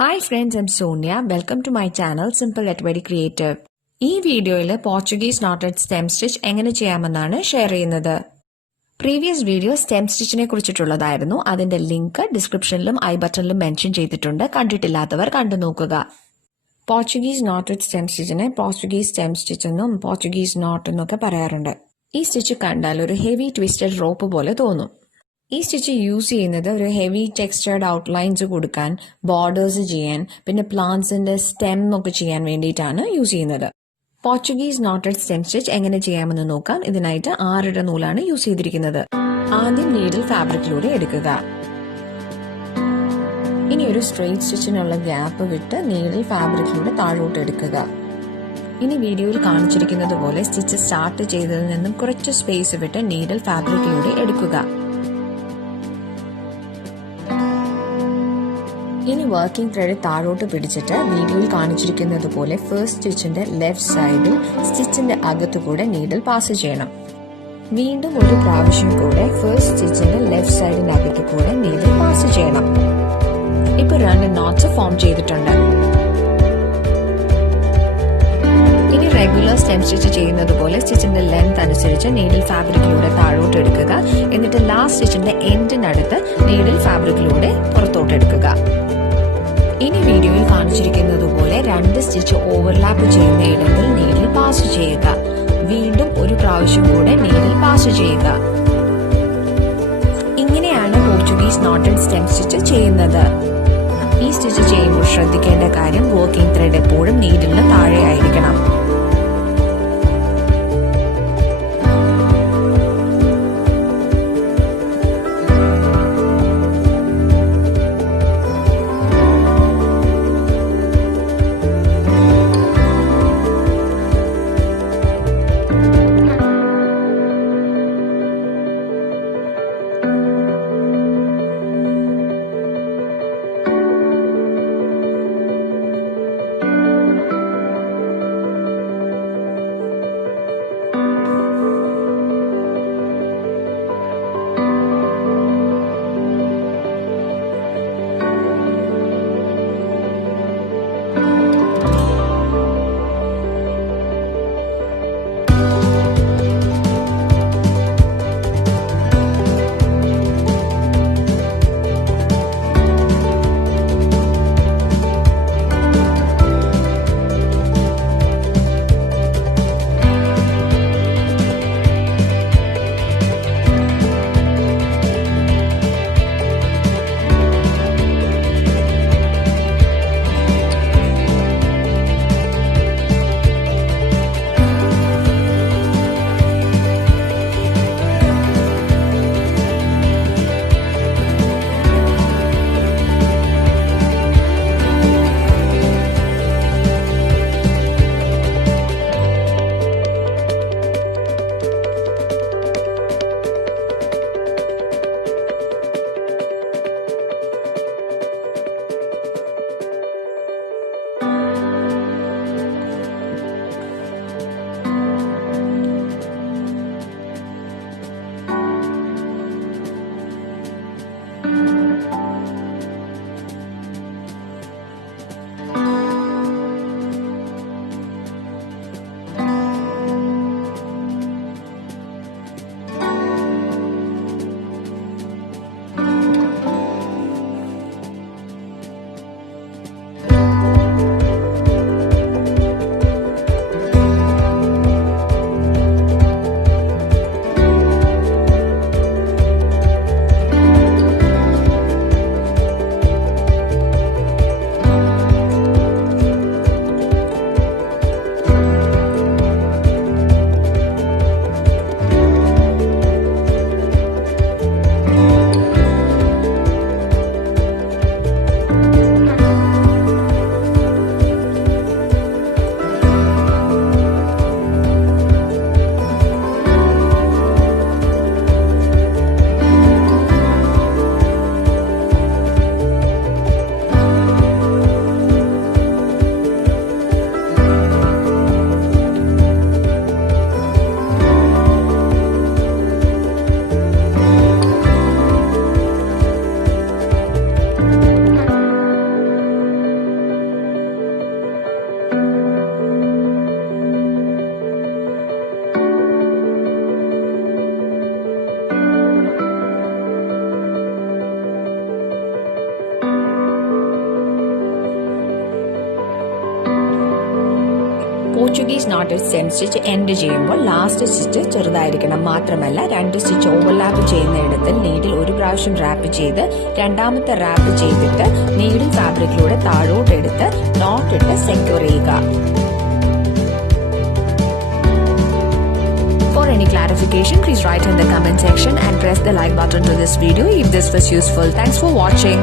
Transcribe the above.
Hi friends, I'm Sonia. Welcome to my channel Simple yet Very Creative. ഈ വീഡിയോയിൽ Portuguese Knotted Stem Stitch എങ്ങനെ ചെയ്യാമെന്നാണ് share ചെയ്യുന്നത്. Previous video stem സ്റ്റിച്ചിനെ കുറിച്ചിട്ടുള്ളതായിരുന്നു. അതിന്റെ ലിങ്ക് ഡിസ്ക്രിപ്ഷനിലും ഐ ബട്ടണിലും മെൻഷൻ ചെയ്തിട്ടുണ്ട്. കണ്ടിട്ടില്ലാത്തവർ കണ്ടു നോക്കുക. Portuguese Knotted Stem Stitchനെ Portuguese Stem Stitch എന്നും Portuguese Knot എന്നൊക്കെ പറയാറുണ്ട്. ഈ സ്റ്റിച്ച് കണ്ടാൽ ഒരു ഹെവി ട്വിസ്റ്റഡ് റോപ്പ് പോലെ തോന്നും. ഈ സ്റ്റിച്ച് യൂസ് ചെയ്യുന്നത് ഒരു ഹെവി ടെക്സ്ചേർഡ് ഔട്ട്ലൈൻസ് കൊടുക്കാൻ, ബോർഡേഴ്സ് ചെയ്യാൻ, പിന്നെ പ്ലാന്റ്സിന്റെ സ്റ്റെം ഒക്കെ ചെയ്യാൻ വേണ്ടിയിട്ടാണ് യൂസ് ചെയ്യുന്നത്. പോർച്ചുഗീസ് നോട്ടഡ് സ്റ്റെം സ്റ്റിച്ച് എങ്ങനെ ചെയ്യാമെന്ന് നോക്കാം. ഇതിനായിട്ട് 6 നൂലാണ് യൂസ് ചെയ്തിരിക്കുന്നത്. ആദ്യം നീഡിൽ ഫാബ്രിക്കിലൂടെ എടുക്കുക. ഇനി ഒരു സ്ട്രെയിറ്റ് സ്റ്റിച്ചിനുള്ള ഗ്യാപ്പ് വിട്ട് നീഡിൽ ഫാബ്രിക്കിലൂടെ താഴോട്ട് എടുക്കുക. ഇനി വീഡിയോയിൽ കാണിച്ചിരിക്കുന്നത് പോലെ സ്റ്റിച്ച് സ്റ്റാർട്ട് ചെയ്തതിൽ നിന്നും കുറച്ച് സ്പേസ് വിട്ട് നീഡിൽ ഫാബ്രിക്കിലൂടെ എടുക്കുക. ഇനി വർക്കിംഗ് ത്രെഡ് താഴോട്ട് പിടിച്ചിട്ട് വീഡിയോയിൽ കാണിച്ചിരിക്കുന്നത് പോലെ ഫസ്റ്റ് സ്റ്റിച്ചിന്റെ ലെഫ്റ്റ് സൈഡിൽ സ്റ്റിച്ചിന്റെ അകത്തുകൂടെ നീഡിൽ പാസ് ചെയ്യണം. വീണ്ടും ഒരു പ്രാവശ്യം കൂടെ ഫസ്റ്റ് സ്റ്റിച്ചിന്റെ ലെഫ്റ്റ് സൈഡിന്റെ അകത്തുകൂടെ നീഡിൽ പാസ് ചെയ്യണം. ഇപ്പൊ 2 നോട്ട്സ് ഫോം ചെയ്തിട്ടുണ്ട്. ഇനി റെഗുലർ സ്റ്റെം സ്റ്റിച്ച് ചെയ്യുന്നത് പോലെ സ്റ്റിച്ചിന്റെ ലെങ്ത് അനുസരിച്ച് നീഡിൽ ഫാബ്രിക്കിലൂടെ താഴോട്ട് എടുക്കുക. എന്നിട്ട് ലാസ്റ്റ് സ്റ്റിച്ചിന്റെ എൻഡിനടുത്ത് നീഡിൽ ഫാബ്രിക്കിലൂടെ പുറത്തോട്ട് എടുക്കുക. ഇനി വീഡിയോയിൽ കാണിച്ചിരിക്കുന്നത് പോലെ 2 സ്റ്റിച്ച് ഓവർലാപ്പ് ചെയ്യുന്ന ഇടത്തിൽ നീഡിൽ പാസ് ചെയ്യുക. വീണ്ടും ഒരു പ്രാവശ്യം കൂടെ നീഡിൽ പാസ് ചെയ്യുക. ഇങ്ങനെയാണ് പോർച്ചുഗീസ് നോട്ടഡ് സ്റ്റെം സ്റ്റിച്ച് ചെയ്യുന്നത്. ഈ സ്റ്റിച്ച് ചെയ്യുമ്പോൾ ശ്രദ്ധിക്കേണ്ട കാര്യം വർക്കിംഗ് ത്രെഡ് എപ്പോഴും നീഡിലിന് താഴെ ആയിരിക്കണം. Portuguese noted stem stitch end ചെയ്യുമ്പോൾ ലാസ്റ്റ് സ്റ്റിച്ച് ചെറുതായിരിക്കണം. മാത്രമല്ല 2 സ്റ്റിച്ച് ഓവർലാപ്പ് ചെയ്യുന്നിടത്തിൽ നീഡിൽ ഒരു പ്രാവശ്യം റാപ്പ് ചെയ്ത് രണ്ടാമത്തെ റാപ്പ് ചെയ്തിട്ട് നീഡിൽ ഫാബ്രിക്കിലൂടെ താഴോട്ടെടുത്ത് നോട്ട് ഇട്ട് സെക്യൂർ ചെയ്യുക. For any clarification, please write in the comment section and press the like button to this video if this was useful. Thanks for watching.